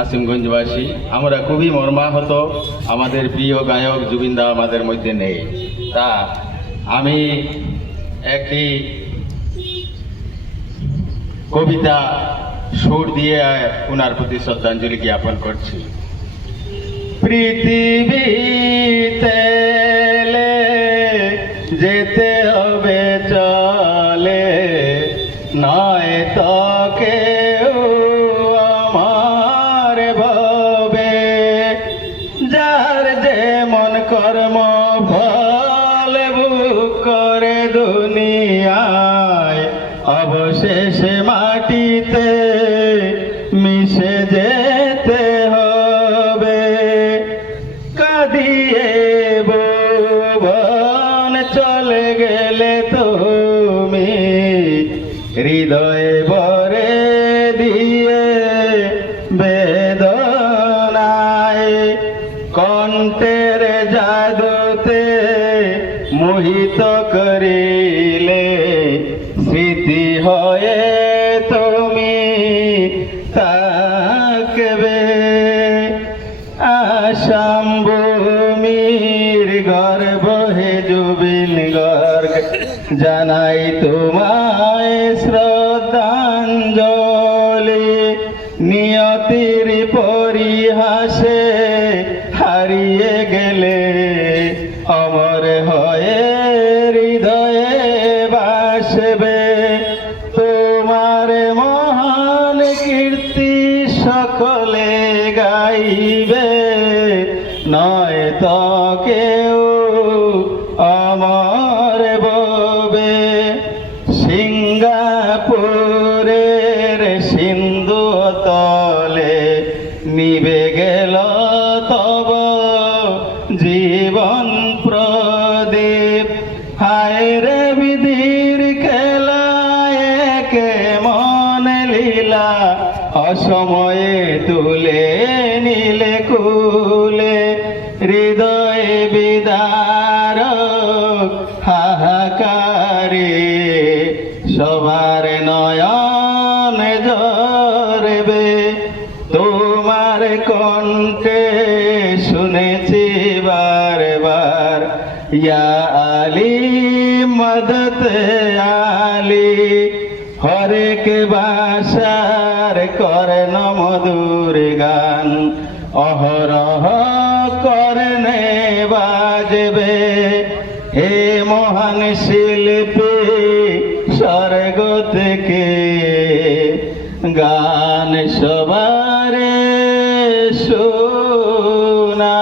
আসিমগঞ্জবাসী আমরা খুবই মর্মাহত, আমাদের প্রিয় গায়ক জুবিনদা আমাদের মধ্যে নেই। তা আমি একটি কবিতা সুর দিয়ে ওনার প্রতি শ্রদ্ধাঞ্জলি জ্ঞাপন করছি। পৃথিবীতে যেতে হবে চলে, নয় তো কেউ আমার ভবে, যার যেমন কর্ম ফল ভোগ করে দুনিয়ায়, অবশেষে মাটিতে মিশে যেতে হবে। কাঁদিয়ে ভুবন চলে গেলে তুমি, হৃদয়ে ভরে দিয়ে বেদনায়, কণ্ঠের জাদুতে মোহিত করিলে, স্মৃতি হয়ে তুমি থাকবে। আসাম ভূমির গর্ব হে জুবিন গর্গ, জানাই তোমায় শ্রদ্ধাঞ্জলি। নিয়তির পরিহাসে হারিয়ে গেলে, অমর হয়ে হৃদয়ে বাসবে। তোমার মহান কীর্তি সকলে গাইবে, নয় তো কেউ অমর ববে। সিঙ্গাপুরের সিন্ধু তলে নিবে গেল তব জীবন প্রদীপ। হায় রে বিধির খেলায় কেমন লীলা, অসময়ে তুলে নিলে কুলে। হৃদয় বিদারক হাহাকারে, সবার নয়ন ঝরবে। তোমার কণ্ঠে শুনেছি বারবার, ইয়া আলী মদত আলী। হরেক বাসার করেন মধুর গান, অহরহ করনে বাজবে। হে মহান শিল্পী স্বর্গ থেকে, গান সবারে শোনাবে।